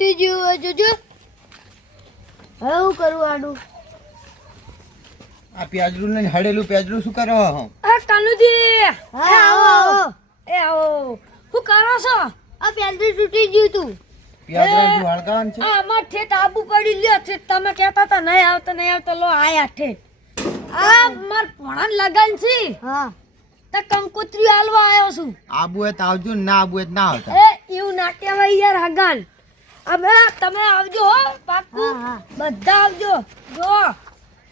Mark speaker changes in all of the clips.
Speaker 1: તૂટી ગયું હોય જોજો હવે હું કરું આડું?
Speaker 2: આ પ્યાજરું ને હડેલું પ્યાજરું શું કરો હો?
Speaker 3: આ કાનુજી
Speaker 1: હા આવો આવો.
Speaker 3: એ આવો. શું કરો છો?
Speaker 1: આ પ્યાજરું તૂટી ગયું તું.
Speaker 2: પ્યાજરું હળગાવાનું છે?
Speaker 3: આ અમાર ઠેઠ આબુ પડી લ્યો છે તમે કહેતા હતા નહીં આવતા નહીં આવતા. લો આયા ઠેઠ. આ માર ભણાન લગન છે
Speaker 1: હા.
Speaker 3: તે કંકોત્રી હાલવા આવ્યો છું.
Speaker 2: આબુ તો આવજો ના આબુ હોય ના આવતા.
Speaker 3: એ એવું ના કહેવાય યાર હગાન. હવે તમે આવજો હો પાક્કું. બધા આવજો. જો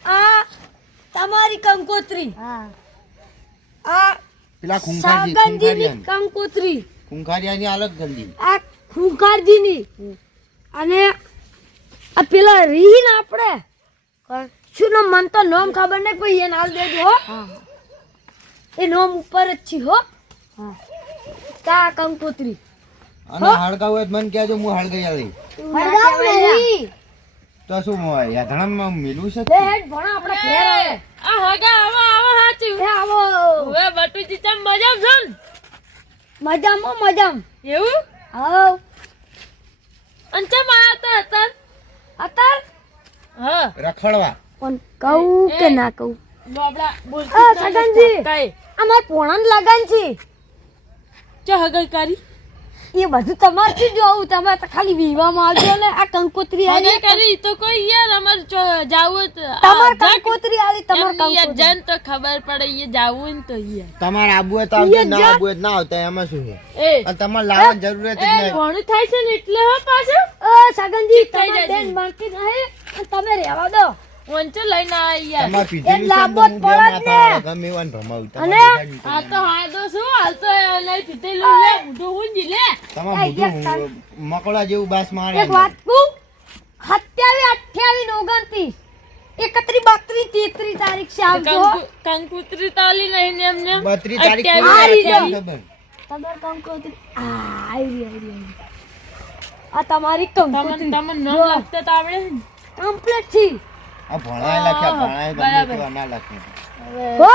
Speaker 3: આ તમારી કંકોત્રી. આ
Speaker 2: પેલા
Speaker 3: સાગંજીની કંકોત્રી.
Speaker 2: ખુંખારિયાની અલગ ગંદી.
Speaker 3: આ ખુંખારજીની. અને આ પેલા રીન આપણે. શું નામ? મન તો નામ ખબર નહીં કોઈ એને હાલ દેજો હો. એ નામ ઉપર જ છે હો.
Speaker 1: હા.
Speaker 3: કા કંકોત્રી.
Speaker 2: અને હળગાવું હોય મને કહેજો હું હળગાઈ
Speaker 1: નહીં
Speaker 2: તો શું યાધણામાં મિલું છે
Speaker 3: હેડ ભણા આપણે ઘેર
Speaker 4: આ હગા આવો આવો હાચી.
Speaker 3: હે આવો.
Speaker 4: હવે બટુજી ચમ મજા છો ને?
Speaker 3: મજામાં મજામ.
Speaker 4: એવું?
Speaker 3: આવો
Speaker 4: અને ચમ આયા અતર અતર?
Speaker 3: અતાર?
Speaker 4: હા.
Speaker 2: રખડવા.
Speaker 3: પણ કહું કે ના કહું?
Speaker 4: બાબડા બોલ
Speaker 3: આ સગનજી
Speaker 4: કઈ?
Speaker 3: અમાર પોણાન લગન છે.
Speaker 4: ચો હગઈ કરી?
Speaker 3: એ બધું તમારથી જોવું તમે તો ખાલી વિવામાં આવજો ને. આ કંકોત્રી આવી
Speaker 4: કરી તો કોઈ યાર અમાર જાવું
Speaker 3: તમાર કંકોત્રી આવી તમાર કંકોત્રી.
Speaker 4: જન તો ખબર પડે એ જાવું ને તો યાર.
Speaker 2: તમાર આબુ હોય તો આવજો ના આબુ હોય ના આવતા એમાં શું છે?
Speaker 4: એ.
Speaker 2: અને તમારે લાવવાની જરૂરત જ
Speaker 4: એ
Speaker 2: નહીં.
Speaker 4: ભણું થાય છે ને એટલે હો પાછું.
Speaker 3: અ સગનજી
Speaker 4: થઈ જાય
Speaker 3: બેન
Speaker 4: છે.
Speaker 3: બાકી રહે તમે રહેવા દો.
Speaker 4: વંચો લઈને આ યાર
Speaker 2: છે
Speaker 3: લાંબો
Speaker 2: ને તો હું બે
Speaker 3: જ પડે
Speaker 2: માથા ગમે વાન ભમાવું.
Speaker 3: અને
Speaker 4: આ તો હાદો શું હાલ તો એને પીતેલું લે ઉઠો હું જી લે
Speaker 2: નહીં. તમારે મકોડા જેવું બાસ મારે
Speaker 3: એક વાત કહું તારીખ છે આવજો
Speaker 4: કંકુત્રી તાલી નહીં ને એમને
Speaker 2: બત્રીસ તારીખ
Speaker 3: આવી
Speaker 2: ખબર?
Speaker 3: તમારે કંકોત્રી આ આવી આવી આવી આ તમારી કંકોત્રી
Speaker 4: તમને નામ લખતા તો આવડે
Speaker 3: કમ્પ્લીટ છે
Speaker 2: આ ભણાય લખ્યા ભણાય ગમે
Speaker 4: બરાબર.
Speaker 2: તેવા ના લખ્યા
Speaker 3: હો?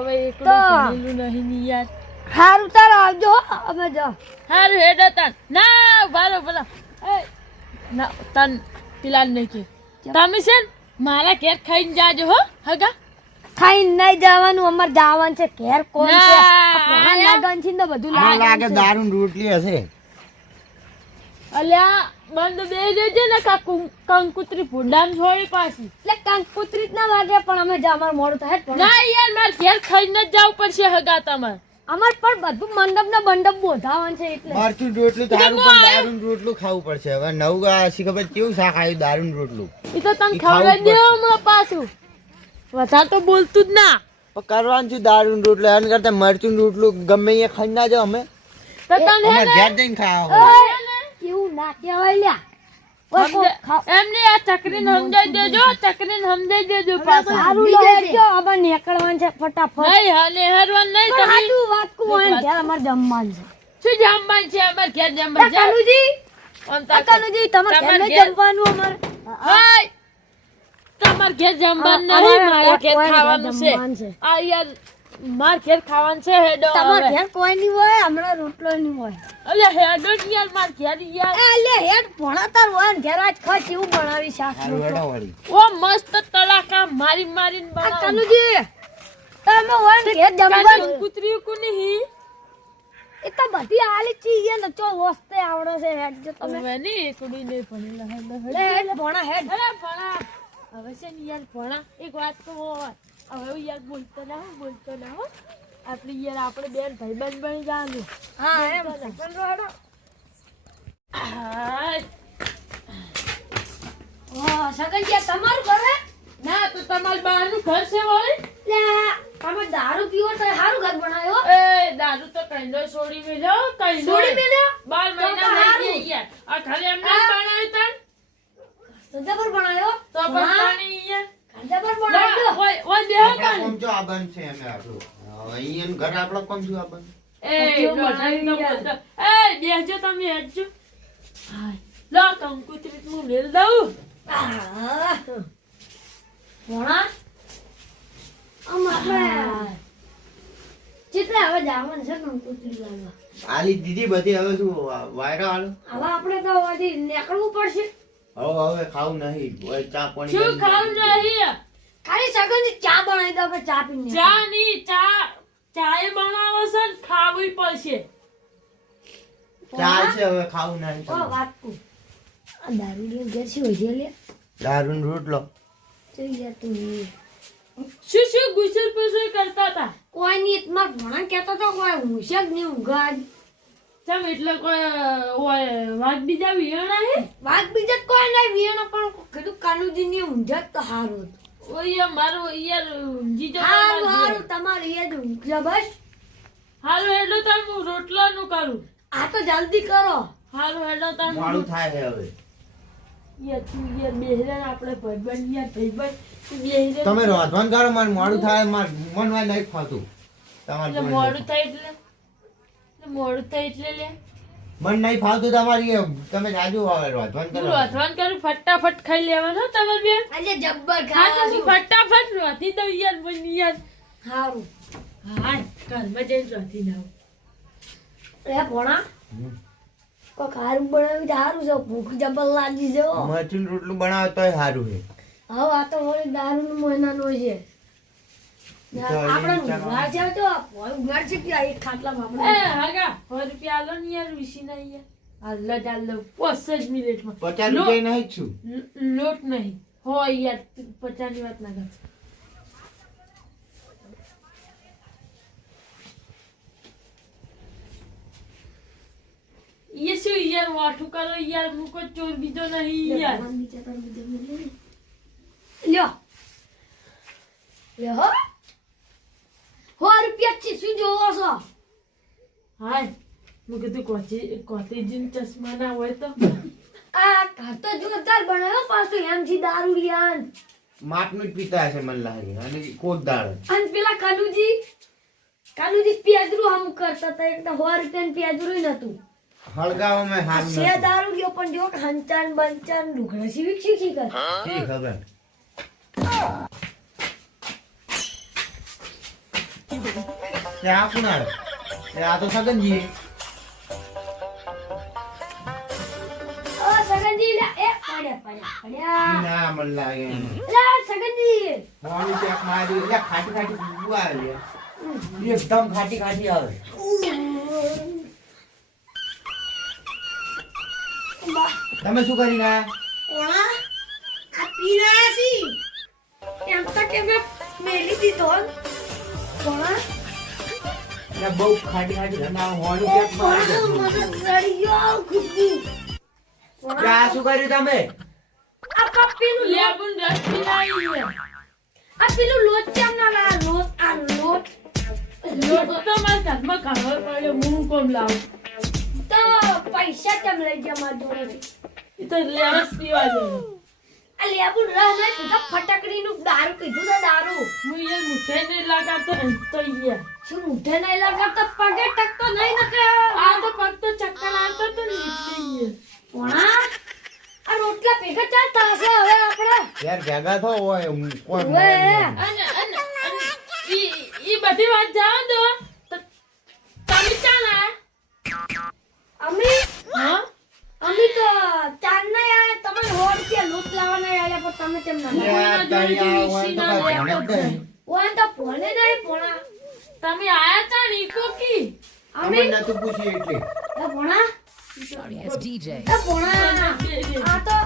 Speaker 4: હવે એકલો
Speaker 3: તો.
Speaker 4: ભણેલું નહીં ને યાર
Speaker 3: હારું તાર આવજો અમે જો
Speaker 4: હારું હેડ હતા ના ભારો ભલા. એ ના તન પેલા નહીં કે. તમે છે ને મારા ઘેર ખાઈને જાજો હો હગા.
Speaker 3: ખાઈને નહીં જવાનું અમારે જવાનું છે. ઘેર કોણ છે?
Speaker 4: ના.
Speaker 3: આ લાગન છે ને તો બધું
Speaker 2: લાગે દારૂ રોટલી હશે.
Speaker 4: અલ્યા બંધ બે જજે ને કા કંકુત્રી ભૂંડામ છોડી પાછી.
Speaker 3: એટલે કંકુત્રી જ ના લાગે પણ અમે જો અમારે મોડું થાય પણ
Speaker 4: ના યાર માર ઘેર ખાઈને જ જવું પડશે હગા તમાર.
Speaker 3: અમાર પણ બધું મંડપ ને મંડપ બોધાવન છે એટલે.
Speaker 2: મારતું રોટલું તારું પણ દારૂન રોટલું ખાવું પડશે. હવે નવું ગયા શી ખબર કેવું શાક આવ્યું દારૂન રોટલું?
Speaker 4: એ તો તમે
Speaker 2: ખાવા
Speaker 4: ખવડાવી દેવો હમણાં પાછું. વધારે તો બોલતું જ ના.
Speaker 2: કરવાનું છું દારૂન રોટલું એના કરતા મરચું રોટલું ગમે એ ખાઈ ના જાવ અમે.
Speaker 4: તો ને
Speaker 2: ઘેર જઈને ખાવા.
Speaker 3: એવું ના કહેવાય લ્યા. ઓય કોક ખા-
Speaker 4: સમજે- એમને આ ચકરીને સમજાઈ દેજો ચકરીને સમજાઈ દેજો પાછું.
Speaker 3: સારું લો હેડજો, નીકળવાનું છે ફટાફટ.
Speaker 4: નહીં હા નેહરવાનું નહીં તમે
Speaker 3: સાચું વાત કહું હોય ઘેર અમારે જમવાનું છે.
Speaker 4: શું જમવાનું છે? અમારે ઘેર જમવાનું છે.
Speaker 3: કાનુજી! કાનુજી તમારે ઘેર
Speaker 4: તમારે
Speaker 3: નહીં
Speaker 4: ઘેર-
Speaker 3: જમવાનું અમારે?
Speaker 4: હાય! તમારે ઘેર જમવાનું નહીં મારા ઘેર ખાવાનું છે.
Speaker 3: છે.
Speaker 4: આ યાર માર ઘેર ખાવાનું છે હેડો
Speaker 3: તમાર. ઘેર કોઈ નહીં હોય હમણાં રોટલો નહીં હોય.
Speaker 4: અલે હેડો યાર માર ઘેર યાર.
Speaker 3: અલે હેડ ભણાતાર હોય ને ઘેર આજ ખા એવું બનાવી શાક રોટલો.
Speaker 4: ઓ મસ્ત તલાકા મારી મારીને
Speaker 3: આ કનુજી તમે હોય ને ઘેર જમવા
Speaker 4: કુતરી કોની હી?
Speaker 3: એ તો બધી આલી ચીજ ને ચો વસ્તે આવડે છે હેડ જો તમે.
Speaker 4: હવે ની એકડી નહીં ભણેલા હેડો
Speaker 3: ભણા હેડ.
Speaker 4: અરે ભણા. હવે છે ને યાર ભણા. એક વાત તો હોય. હવે યાર બોલતો ના હો બોલતો ના હો. આપણે યાર આપણે બેન ભાઈબંધ બની જવાનું.
Speaker 3: હા એમ. પણ રોડો
Speaker 4: હાય.
Speaker 3: ઓ સગનજી તમારું ઘર હે?
Speaker 4: ના તો તમારી બહારનું ઘર છે વળી.
Speaker 3: લે તમે દારૂ પીવો તો સારું ઘર બનાવ્યો
Speaker 4: એ દારૂ તો કંડો છોડી મેલો કંડો.
Speaker 3: છોડી મેલો
Speaker 4: બાર મહિના થઈ ગયા આ ખાલી એમને બનાવ્યું તન
Speaker 3: તો જબર બનાવ્યો?
Speaker 4: તો
Speaker 3: હા.
Speaker 4: પણ પાણી યાર.
Speaker 2: આલી દીદી બધી હવે શું વાયરો હાલો.
Speaker 3: હવે આપણે તો હજી નીકળવું પડશે.
Speaker 2: હવે હવે ખાવું નહીં. હવે ચા પાણી
Speaker 4: શું ખાવું નહીં
Speaker 3: ખાલી સગન ચા બનાવી દો ચા પીને.
Speaker 4: ચા ની ચા ચાય બનાવો છે ને ખાવી પડશે.
Speaker 2: ચાલશે હવે ખાવું નહીં
Speaker 3: ઓ વાત કુ આ દારૂ લે ઘેર છે હોય લે.
Speaker 2: દારૂ રોટલો.
Speaker 3: જોઈ યાર તું
Speaker 4: શું શું ગુસર પુસર કરતા હતા?
Speaker 3: કોઈ નહીં માર ભણા કહેતો તો કોઈ હું છે જ નહીં ઊંઘા જ.
Speaker 4: ચમ એટલે કોઈ હોય વાત બીજા વિયણા હે?
Speaker 3: વાત બીજા કોઈ નહીં વિયાનો પણ કીધું કાનુજી ની ઊંઝા જ તો હારું હતું.
Speaker 4: ઓય મારો યાર જીજો
Speaker 3: હારું હારું તમારે એ જ ઊંઘજો બસ.
Speaker 4: હારું હેડો તાર હું રોટલાનું કરું.
Speaker 3: આ તો જલ્દી કરો.
Speaker 4: હારું હેડો તાર મારું
Speaker 2: મોડું થાય હે હવે.
Speaker 4: યાર તું યાર બેહરે આપણે ભાઈબંધ યાર ભાઈબંધ તું બેહરે
Speaker 2: તમે રોધવાન કરો મારે મોડું થાય મારે મનવાય નહીં ખાતું તમારે
Speaker 4: મોડું થાય એટલે? મોડું થાય એટલે લે.
Speaker 2: મન નહીં ફાવતું તમારી તમે જાજુ હવે રોધવાન કરો.
Speaker 4: રોધવાન કરું ફટાફટ ખાઈ લેવાનો તમાર બેન.
Speaker 3: આજે જબ્બર
Speaker 4: હા તો
Speaker 3: ખાવાનું
Speaker 4: ફટાફટ રોધી દઉં યાર મને યાર.
Speaker 3: હારું.
Speaker 4: હા ઘરમાં જઈને રોધી દઉં
Speaker 3: એ ભોણા. કોક હારું બનાવી તો હારું છે ભૂખ જબર લાગી છે.
Speaker 2: મરચું રોટલું બનાવે તોય સારું છે.
Speaker 3: હવે આ તો વળી દારૂનું મહિનાનો છે.
Speaker 4: લોટ નહીં. હોય યાર પચાસની વાત ના કર. ये શું યાર વાઠું કરો યાર હું કોઈ ચોર બીજો નહીં યાર.
Speaker 3: લ્યો. લ્યો હો સો રૂપિયા છે શું જોવો છો?
Speaker 4: હાય મેં કીધું કોચી કોટેજીન ચશ્મા ના હોય તો.
Speaker 3: આ ઘર તો જોરદાર બનાવ્યો પાછું એમજી દારૂડિયાન.
Speaker 2: માટનું જ પીતા હશે મને લાગે અને કોક દાળ
Speaker 3: અને પેલા કાનુજી કાનુજી પેદરું આમ કરતા હતા એક તો સો રૂપિયાનું પેદરું નતું
Speaker 2: હળગાવામાં હાર
Speaker 3: છે
Speaker 2: નથી
Speaker 3: દારૂડિયો પણ જો કે હંચાન બંચાન લુગડા સીવી શીખી કર
Speaker 2: શી ખબર? તે આ કોણ આવે? તે આ તો સગનજી.
Speaker 3: ઓ સગનજી લે એ પડ્યા પડ્યા પડ્યા
Speaker 2: ના મને લાગે.
Speaker 3: લે સગનજી.
Speaker 2: મોડું ચેક મારી એટલે ખાટી ખાટી બુબુ આવે છે. એકદમ ખાટી ખાટી આવે.
Speaker 3: બા
Speaker 2: તમે શું કરી રહ્યા?
Speaker 3: ઓળા આ પીના સી એમ તો કે મેં મેલી દીધો. ઓળા
Speaker 2: એટલે બહુ
Speaker 3: સડી ગયો ખુશબુ
Speaker 2: એટલે આ શું કર્યું તમે?
Speaker 3: આ પપ્પીનું
Speaker 4: લેબુન રસ પીનાઈ યાર
Speaker 3: આ પેલું લોટ કેમ ના લા લોટ આ લોટ.
Speaker 4: લોટ તો મારા ઘરમાં ખાવા પડ્યો હું કોમ લાવું?
Speaker 3: તો પૈસા કેમ લઈ ગયા મારા જોડેથી
Speaker 4: એ તો રસ પીવા જવું
Speaker 3: આ લેબુ રહ નહીં સીધા ફટકડીનું દારૂ કીધું તો દારૂ.
Speaker 4: હું યાર મુઠે નહીં લગાડતો તો યાર
Speaker 3: શું મૂઠે નહીં લગાડતો પગે ટકતો નહીં નકે
Speaker 4: આ તો પગ તો ચક્કર આવતો તો ને એટલે
Speaker 3: આ રોટલા ભેગા ચાલ થશે હવે આપણે.
Speaker 2: યાર ભેગા થો હોય કોઈ
Speaker 4: અને અને અને ઈ ઈ બધી વાત જાવ દો તો તમે ચાલ? આયા
Speaker 3: અમે?
Speaker 4: હા?
Speaker 3: અમે તો ચાર ના આયા તમે સો કે લૂટ લાવવાના યાર પણ તમે કેમ ના
Speaker 2: યાર, તઈ આ હોય તો ભણે નહીં.
Speaker 3: ઓય તો ભલે નહીં પોણા
Speaker 4: તમે આયા તા ની કોકી?
Speaker 3: અમે?
Speaker 2: નતું પૂછી એટલે.
Speaker 3: એ પોણા
Speaker 5: સોરી એસ ડીજે
Speaker 3: એ પોણા આ તો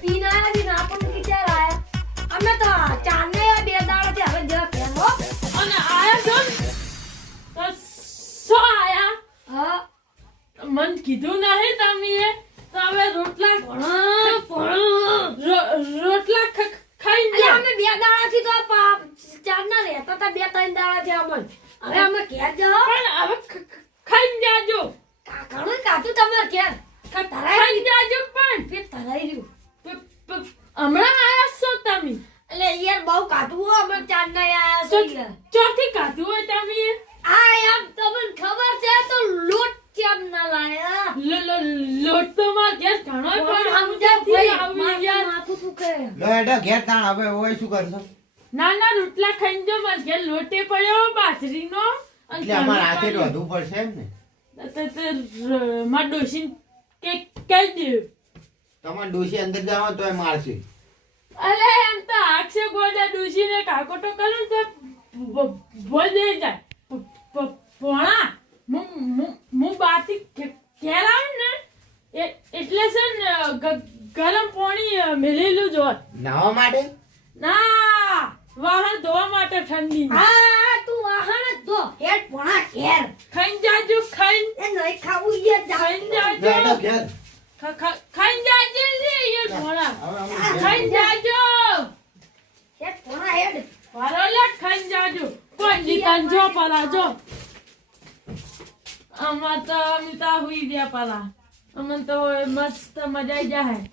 Speaker 3: પીના આયા ને આપણને વિચાર આયા. અમે તો ચાર
Speaker 4: ખાઈ જાજો.
Speaker 3: ઘણું કાતું તમારે ઘેર.
Speaker 4: ખાઈ જાજો પણ.
Speaker 3: પેટ તરાઈ રહ્યું.
Speaker 4: હમણાં આયા છો તમે?
Speaker 3: એટલે યાર બહુ કાતું હો અમે ચાર ના આયા છો
Speaker 4: ચોથી કાતું હોય તમે?
Speaker 3: આ યાર તમને ખબર છે તો લોટ કેમ ના લાયા?
Speaker 4: લો- લો- લોટ તો માર ઘેર ઘણો પણ
Speaker 3: સમજા
Speaker 4: સમજાતી આવી યાર
Speaker 3: માથું દુખે.
Speaker 2: લો એડા ઘેર તાણ હવે હોય શું કરશો?
Speaker 4: ના ના રોટલા ખાઈને જો માર ઘેર લોટે પડ્યો બાજરીનો.
Speaker 2: એટલે અમારે હાથે
Speaker 4: પાણી.
Speaker 2: પડશે એમ ને.
Speaker 4: તે તે માર ડોશીને કે કહી દે.
Speaker 2: તમારે ડોશી અંદર જાઓ તોય મારશે.
Speaker 4: અરે એમ તો આક્ષે ગોડા ડોશીને કાકોટો કરું તો બોલે જાય પ- પ- પોણા હું હું હું બારથી ઘે- ઘેર આવું ને એ- એટલે છે ને ગ- ગરમ પાણી અ, મેલેલું જ હોત
Speaker 2: નાવા માટે
Speaker 4: ના વાહન ધોવા માટે ઠંડી
Speaker 3: હા તું વાહન જ ધો હેડ પોણા ઘેર
Speaker 4: ખાઈને જાજો ખાઈને
Speaker 3: એ નહીં ખાવું ઈ જ. જા.
Speaker 4: ખાઈને
Speaker 2: જાડો
Speaker 4: જાજો
Speaker 2: ઘેર
Speaker 4: ખા- ખા- ખાઈને જાજે લે એ ભોળા. ખાઈને જાજો.
Speaker 3: હેડ પોણા હેડ.
Speaker 4: વારો લે ખાઈને જાજો. કોઈ જીતાન જો પરા જો. અમાર તો અમિતા હુઈ ગયા પરા અમને તો મસ્ત મજા આવી જાય